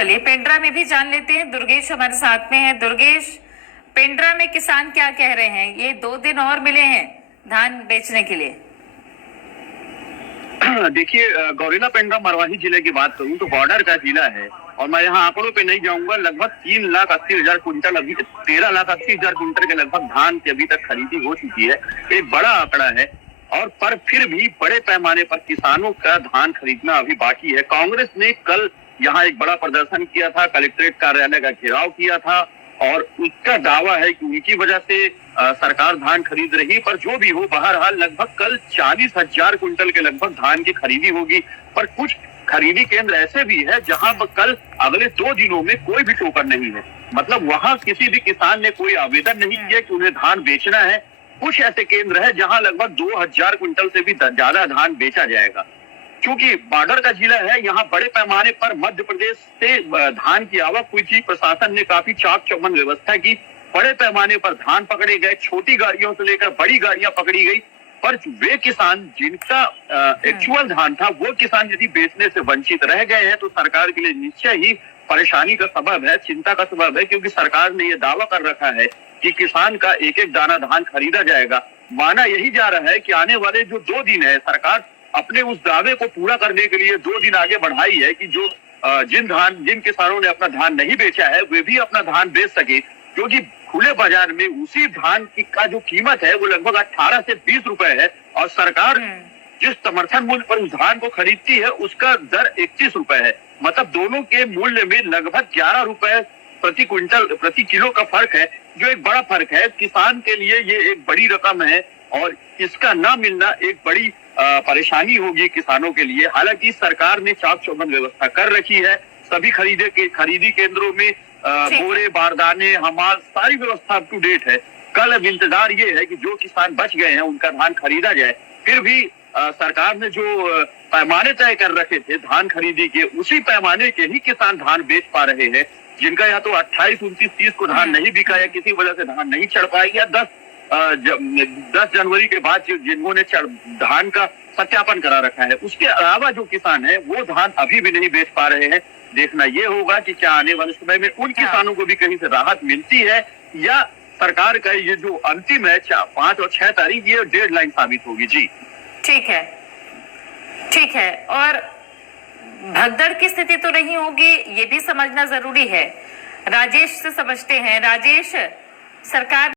चलिए पेंड्रा में भी जान लेते हैं। दुर्गेश हमारे साथ में है। दुर्गेश, पेंड्रा में किसान क्या कह रहे हैं? ये 2 दिन और मिले हैं धान बेचने के लिए। देखिए, गौरेला पेंड्रा मरवाही जिले की बात करूं तो बॉर्डर का जिला है और मैं यहाँ आंकड़ों पे नहीं जाऊंगा। लगभग 3,80,000 कुंटल, अभी 13,80,000 कुंटल के लगभग धान की अभी तक खरीदी हो चुकी है। एक बड़ा आंकड़ा है और पर फिर भी बड़े पैमाने पर किसानों का धान खरीदना अभी बाकी है। कांग्रेस ने कल यहाँ एक बड़ा प्रदर्शन किया था, कलेक्ट्रेट कार्यालय का घेराव किया था और उसका दावा है कि उनकी वजह से सरकार धान खरीद रही। पर जो भी हो, बहरहाल लगभग कल 40,000 कुंटल के लगभग धान की खरीदी होगी। पर कुछ खरीदी केंद्र ऐसे भी है जहां पर कल अगले 2 दिनों में कोई भी टोकन नहीं है। मतलब वहां किसी भी किसान ने कोई आवेदन नहीं किया कि उन्हें धान बेचना है। कुछ ऐसे केंद्र है जहां लगभग 2,000 कुंटल से भी ज्यादा धान बेचा जाएगा। क्योंकि बॉर्डर का जिला है, यहाँ बड़े पैमाने पर मध्य प्रदेश से धान की आवक हुई थी। प्रशासन ने काफी चाक चौबंद व्यवस्था की, बड़े पैमाने पर धान पकड़े गए, छोटी गाड़ियों से लेकर बड़ी गाड़ियां पकड़ी गई। पर वे किसान जिनका एक्चुअल धान था, वो किसान यदि बेचने से वंचित रह गए हैं तो सरकार के लिए निश्चय ही परेशानी का सबब है, चिंता का सबब है। क्योंकि सरकार ने यह दावा कर रखा है कि किसान का एक एक दाना धान खरीदा जाएगा। माना यही जा रहा है कि आने वाले जो 2 दिन है, सरकार अपने उस दावे को पूरा करने के लिए 2 दिन आगे बढ़ाई है कि जो जिन किसानों ने अपना धान नहीं बेचा है वे भी अपना धान बेच सके। क्योंकि खुले बाजार में उसी धान की का जो कीमत है वो लगभग 18 से 20 रुपए है और सरकार जिस समर्थन मूल्य पर उस धान को खरीदती है उसका दर 31 रुपए है। मतलब दोनों के मूल्य में लगभग 11 रुपए प्रति किलो का फर्क है, जो एक बड़ा फर्क है। किसान के लिए ये एक बड़ी रकम है और इसका न मिलना एक बड़ी परेशानी होगी किसानों के लिए। हालांकि सरकार ने चाक चौबंद व्यवस्था कर रखी है। सभी खरीदी केंद्रों में बोरे, बारदाने, हमाल सारी व्यवस्था अप टू डेट है। कल अब इंतजार ये है कि जो किसान बच गए हैं उनका धान खरीदा जाए। फिर भी सरकार ने जो पैमाने तय कर रखे थे धान खरीदी के, उसी पैमाने के ही किसान धान बेच पा रहे हैं। जिनका या तो 28, 29, 30 को धान नहीं बिका या किसी वजह से धान नहीं चढ़ पाएगी, या 10 जनवरी के बाद जिन्होंने धान का सत्यापन करा रखा है, उसके अलावा जो किसान है वो धान अभी भी नहीं बेच पा रहे हैं। देखना ये होगा कि क्या आने वाले समय में उन किसानों को भी कहीं से राहत मिलती है या सरकार का ये जो अंतिम है 5 और 6 तारीख, ये डेडलाइन साबित होगी। जी ठीक है, ठीक है। और भगदड़ की स्थिति तो नहीं होगी, ये भी समझना जरूरी है। राजेश से समझते हैं। राजेश, सरकार